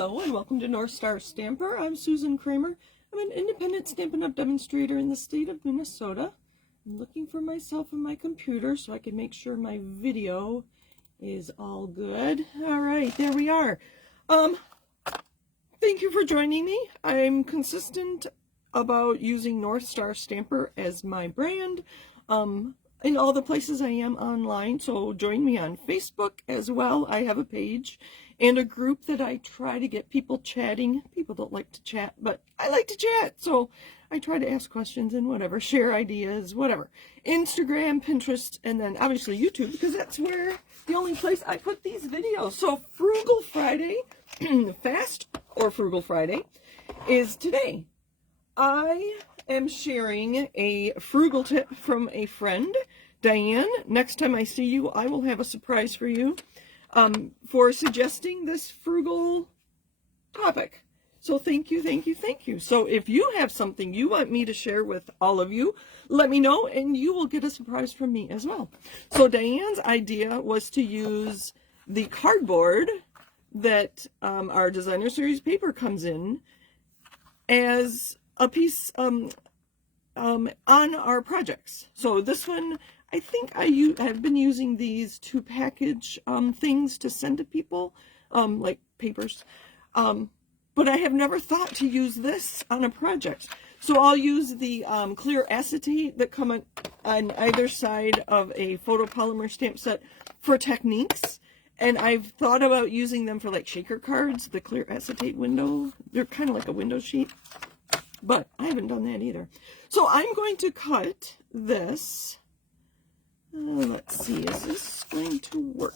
Hello and welcome to North Star Stamper. I'm Susan Kramer. I'm an independent Stampin' Up! Demonstrator in the state of Minnesota. I'm looking for myself on my computer so I can make sure my video is all good. Alright, there we are. Thank you for joining me. I'm consistent about using North Star Stamper as my brand in all the places I am online, so join me on Facebook as well. I have a page and a group that I try to get people chatting. People don't like to chat, but I like to chat, so I try to ask questions and whatever, share ideas, whatever. Instagram, Pinterest, and then obviously YouTube, because that's where the only place I put these videos. So Frugal Friday, Fast or Frugal Friday, is today. I am sharing a frugal tip from a friend, Dianne. Next time I see you, I will have a surprise for you for suggesting this frugal topic. So thank you, thank you, thank you. So if you have something you want me to share with all of you, let me know and you will get a surprise from me as well. So Dianne's idea was to use the cardboard that our designer series paper comes in as a piece on our projects. So this one, I think I've been using these to package things to send to people, like papers. But I have never thought to use this on a project. So I'll use the clear acetate that come on either side of a photopolymer stamp set for techniques. And I've thought about using them for like shaker cards, the clear acetate window. They're kind of like a window sheet. But I haven't done that either. So I'm going to cut this. Let's see, is this going to work?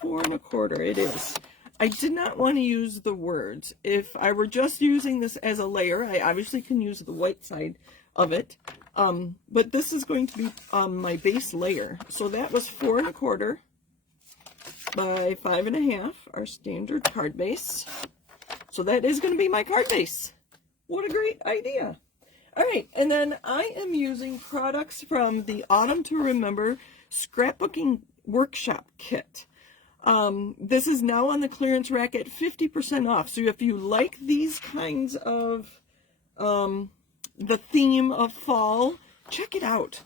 4 1/4, it is. I did not want to use the words. If I were just using this as a layer, I obviously can use the white side of it. But this is going to be my base layer. So that was 4 1/4 by 5 1/2, our standard card base. So that is going to be my card base. What a great idea. All right, and then I am using products from the Autumn to Remember Scrapbooking Workshop Kit. This is now on the clearance rack at 50% off. So if you like these kinds of, the theme of fall, check it out.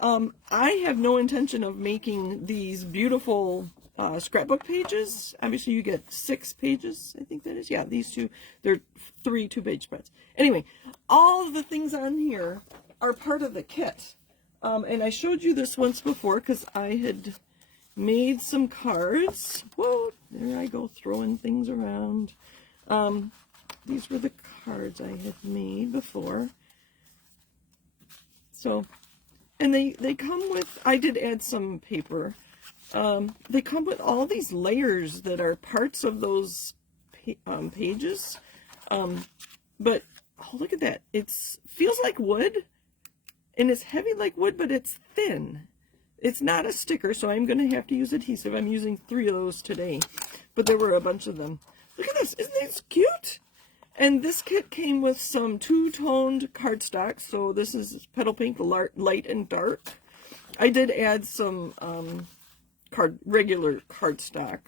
I have no intention of making these beautiful scrapbook pages. Obviously you get 6 pages, I think that is. Yeah, these two, they're 3 2-page spreads. Anyway, all of the things on here are part of the kit. And I showed you this once before because I had made some cards. Whoa, there I go throwing things around. These were the cards I had made before. So, and they come with, I did add some paper. They come with all these layers that are parts of those pages. But oh, look at that. It feels like wood, and it's heavy like wood, but it's thin. It's not a sticker, so I'm going to have to use adhesive. I'm using 3 of those today, but there were a bunch of them. Look at this. Isn't this cute? And this kit came with some 2-toned cardstock. So this is Petal Pink, light and dark. I did add some regular cardstock,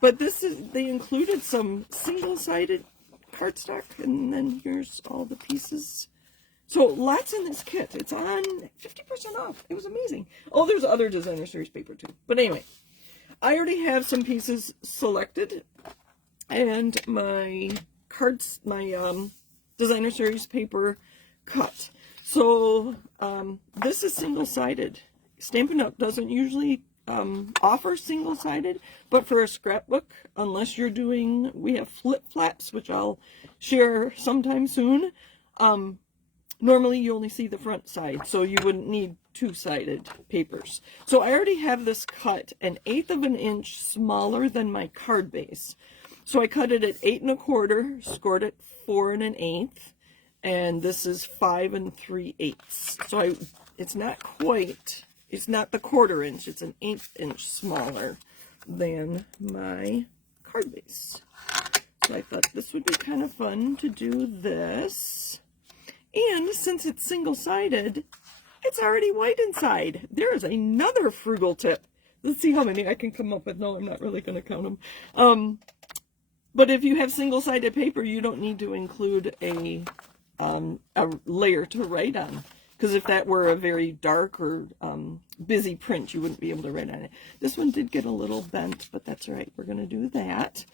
but they included some single-sided cardstock, and then here's all the pieces. So lots in this kit. It's on 50% off. It was amazing. Oh, there's other designer series paper too. But anyway, I already have some pieces selected, and my designer series paper cut. So this is single-sided. Stampin' Up! Doesn't usually offer single-sided, but for a scrapbook, unless you're doing, we have flip flaps, which I'll share sometime soon. Normally you only see the front side, so you wouldn't need 2-sided papers. So I already have this cut 1/8 of an inch smaller than my card base. So I cut it at 8 1/4, scored it 4 1/8, and this is 5 3/8. So it's not quite. It's not the 1/4 inch, it's 1/8 inch smaller than my card base. So I thought this would be kind of fun to do this. And since it's single-sided, it's already white inside. There is another frugal tip. Let's see how many I can come up with. No, I'm not really going to count them. But if you have single-sided paper, you don't need to include a layer to write on. Because if that were a very dark or busy print, you wouldn't be able to write on it. This one did get a little bent, but that's all right. We're going to do that.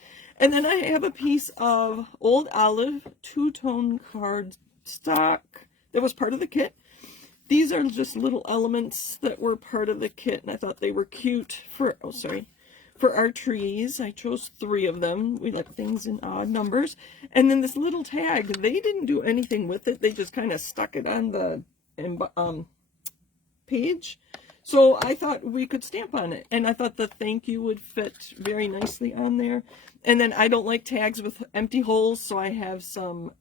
And then I have a piece of Old Olive two-tone cardstock that was part of the kit. These are just little elements that were part of the kit, and I thought they were cute for our trees. I chose 3 of them. We like things in odd numbers. And then this little tag, they didn't do anything with it. They just kind of stuck it on the page. So I thought we could stamp on it. And I thought the thank you would fit very nicely on there. And then I don't like tags with empty holes, so I have some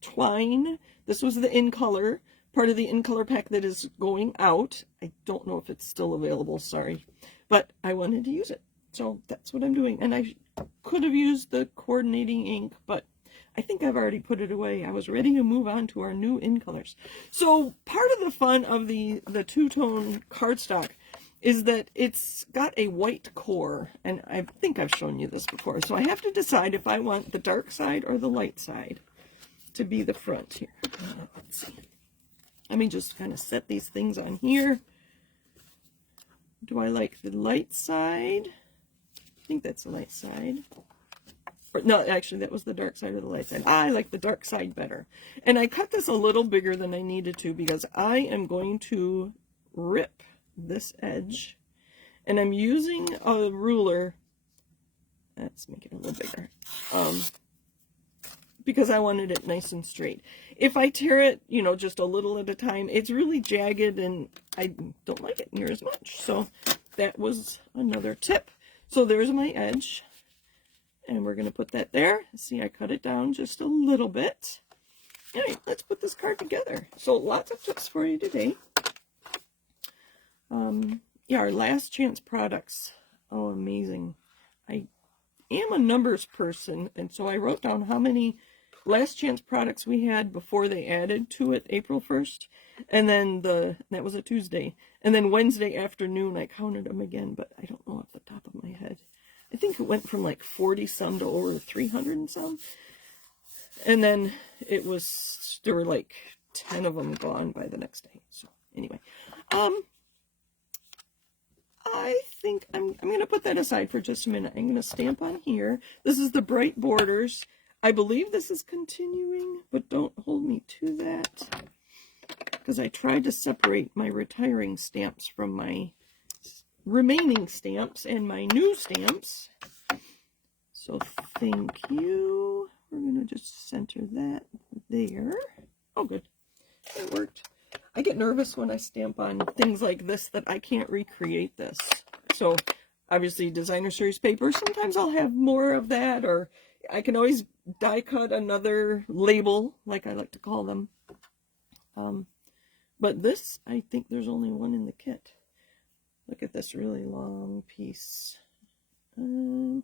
twine. This was the in color, part of the in color pack that is going out. I don't know if it's still available, sorry. But I wanted to use it. So that's what I'm doing. And I could have used the coordinating ink, but I think I've already put it away. I was ready to move on to our new in colors. So part of the fun of the two-tone cardstock is that it's got a white core. And I think I've shown you this before. So I have to decide if I want the dark side or the light side to be the front here. Let's see. Let me just kind of set these things on here. Do I like the light side? I think that's the light side. Or, no, actually, that was the dark side of the light side. I like the dark side better. And I cut this a little bigger than I needed to because I am going to rip this edge. And I'm using a ruler. Let's make it a little bigger. Because I wanted it nice and straight. If I tear it, you know, just a little at a time, it's really jagged and I don't like it near as much. So that was another tip. So there's my edge. And we're going to put that there. See, I cut it down just a little bit. All right, let's put this card together. So lots of tips for you today. Yeah, our last chance products. Oh, amazing. I am a numbers person, and so I wrote down how many last chance products we had before they added to it April 1st. And then that was a Tuesday. And then Wednesday afternoon, I counted them again, but I don't know off the top of my head. I think it went from like 40 some to over 300 and some. And then there were like 10 of them gone by the next day. So anyway, I think I'm going to put that aside for just a minute. I'm going to stamp on here. This is the bright borders. I believe this is continuing, but don't hold me to that. Because I tried to separate my retiring stamps from my remaining stamps and my new stamps. So thank you. We're going to just center that there. Oh, good. It worked. I get nervous when I stamp on things like this that I can't recreate this. So obviously designer series paper, sometimes I'll have more of that, or I can always die cut another label, like I like to call them. But this, I think there's only one in the kit. Look at this really long piece. So I'm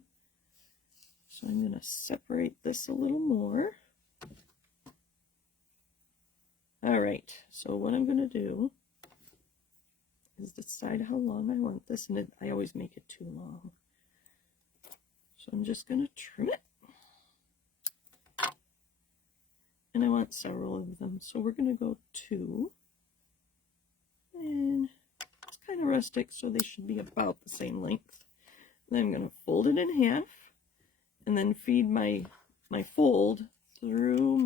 going to separate this a little more. All right, so what I'm going to do is decide how long I want this, and I always make it too long. So I'm just going to trim it. And I want several of them, so we're going to go 2. And it's kind of rustic, so they should be about the same length. Then I'm going to fold it in half, and then feed my fold through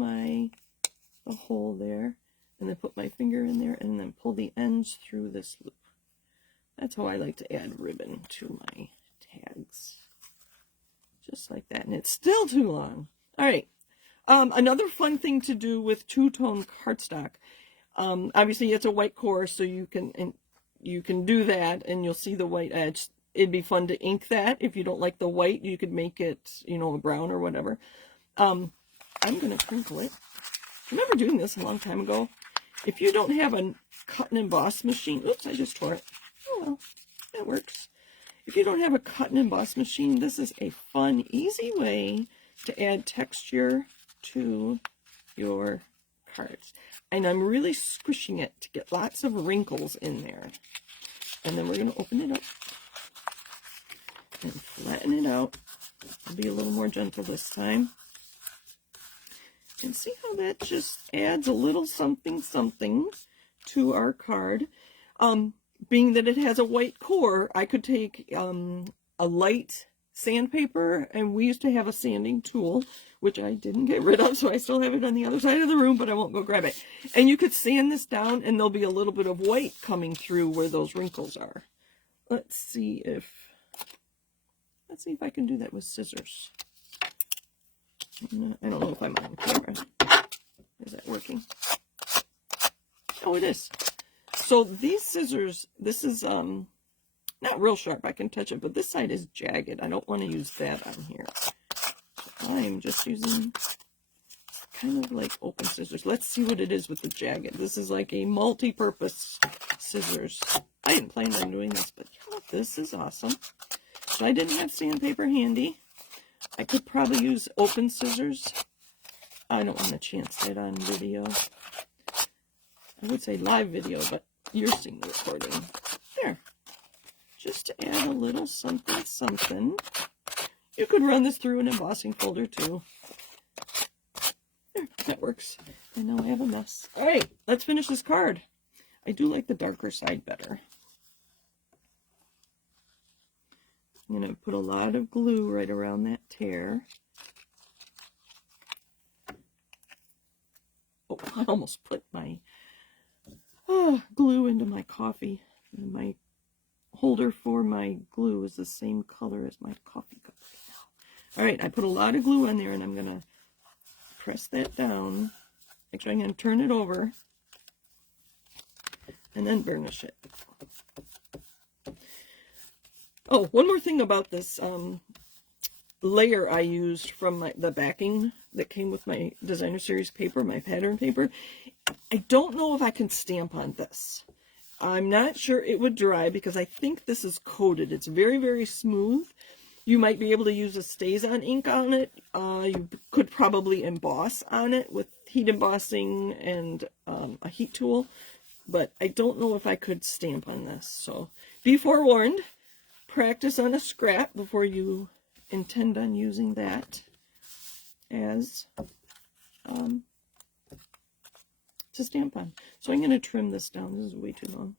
the hole there, and then put my finger in there, and then pull the ends through this loop. That's how I like to add ribbon to my tags. Just like that, and it's still too long. All right. Another fun thing to do with two-tone cardstock. Obviously, it's a white core, so you can do that, and you'll see the white edge. It'd be fun to ink that. If you don't like the white, you could make it, you know, a brown or whatever. I'm going to crinkle it. I remember doing this a long time ago. If you don't have a cut and emboss machine, oops, I just tore it. Oh well, that works. If you don't have a cut and emboss machine, this is a fun, easy way to add texture to your cards. And I'm really squishing it to get lots of wrinkles in there. And then we're going to open it up and flatten it out. I'll be a little more gentle this time. And see how that just adds a little something something to our card. Being that it has a white core, I could take a light sandpaper, and we used to have a sanding tool, which I didn't get rid of, so I still have it on the other side of the room, but I won't go grab it. And you could sand this down, and there'll be a little bit of white coming through where those wrinkles are. Let's see if I can do that with scissors. I don't know if I'm on camera. Is that working? Oh, it is. So these scissors, this is not real sharp. I can touch it, but this side is jagged. I don't want to use that on here. So I'm just using kind of like open scissors. Let's see what it is with the jagged. This is like a multi-purpose scissors. I didn't plan on doing this, but this is awesome. So I didn't have sandpaper handy. I could probably use open scissors. I don't want to chance that on video. I would say live video, but you're seeing the recording. There. Just to add a little something something. You could run this through an embossing folder too. There, that works. And now I have a mess. Alright, let's finish this card. I do like the darker side better. I'm going to put a lot of glue right around that tear. Oh, I almost put my glue into my coffee. And my holder for my glue is the same color as my coffee cup right now. Alright, I put a lot of glue on there, and I'm going to press that down. Actually, I'm going to turn it over and then burnish it. Oh, one more thing about this layer I used from the backing that came with my designer series paper, my pattern paper. I don't know if I can stamp on this. I'm not sure it would dry because I think this is coated. It's very, very smooth. You might be able to use a StazOn ink on it. You could probably emboss on it with heat embossing and a heat tool. But I don't know if I could stamp on this. So be forewarned. Practice on a scrap before you intend on using that as to stamp on. So I'm going to trim this down. This is way too long.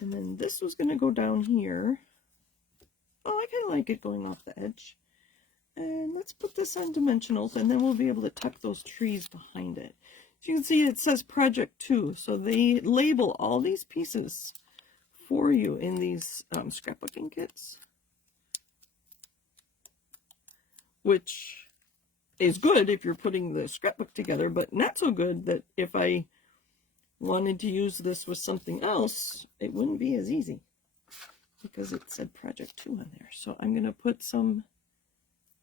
And then this was going to go down here. Oh, I kind of like it going off the edge. And let's put this on dimensionals, and then we'll be able to tuck those trees behind it. As you can see, it says Project 2, so they label all these pieces for you in these scrapbooking kits, which is good if you're putting the scrapbook together, but not so good that if I wanted to use this with something else, it wouldn't be as easy because it said Project 2 on there. So I'm going to put some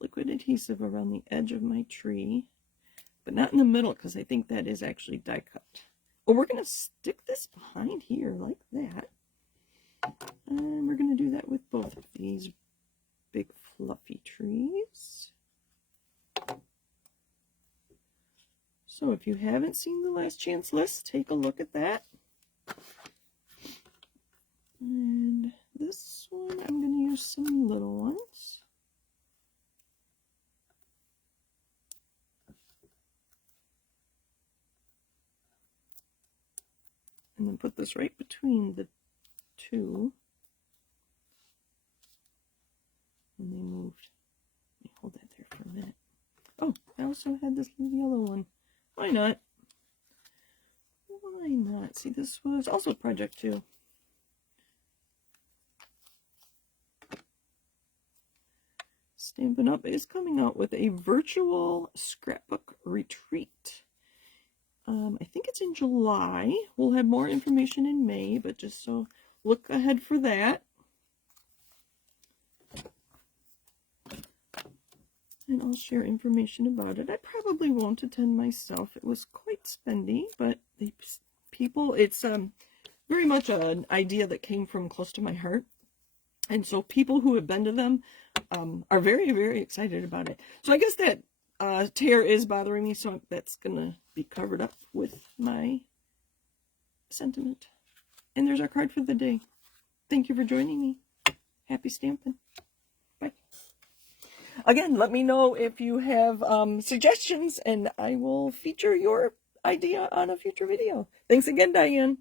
liquid adhesive around the edge of my tree, but not in the middle because I think that is actually die cut. But we're going to stick this behind here like that. And we're going to do that with both of these big fluffy trees. So if you haven't seen the Last Chance list, take a look at that. And this one, I'm going to use some little ones. And then put this right between the two. And they moved. Let me hold that there for a minute. Oh, I also had this little yellow one. Why not? Why not? See, this was also Project 2. Stampin' Up! Is coming out with a virtual scrapbook retreat. I think it's in July. We'll have more information in May, but just so look ahead for that. And I'll share information about it. I probably won't attend myself. It was quite spendy, but the people, it's very much an idea that came from close to my heart. And so people who have been to them are very, very excited about it. So I guess that tear is bothering me, so that's going to be covered up with my sentiment. And there's our card for the day. Thank you for joining me. Happy stamping. Bye. Again, let me know if you have suggestions, and I will feature your idea on a future video. Thanks again, Diane.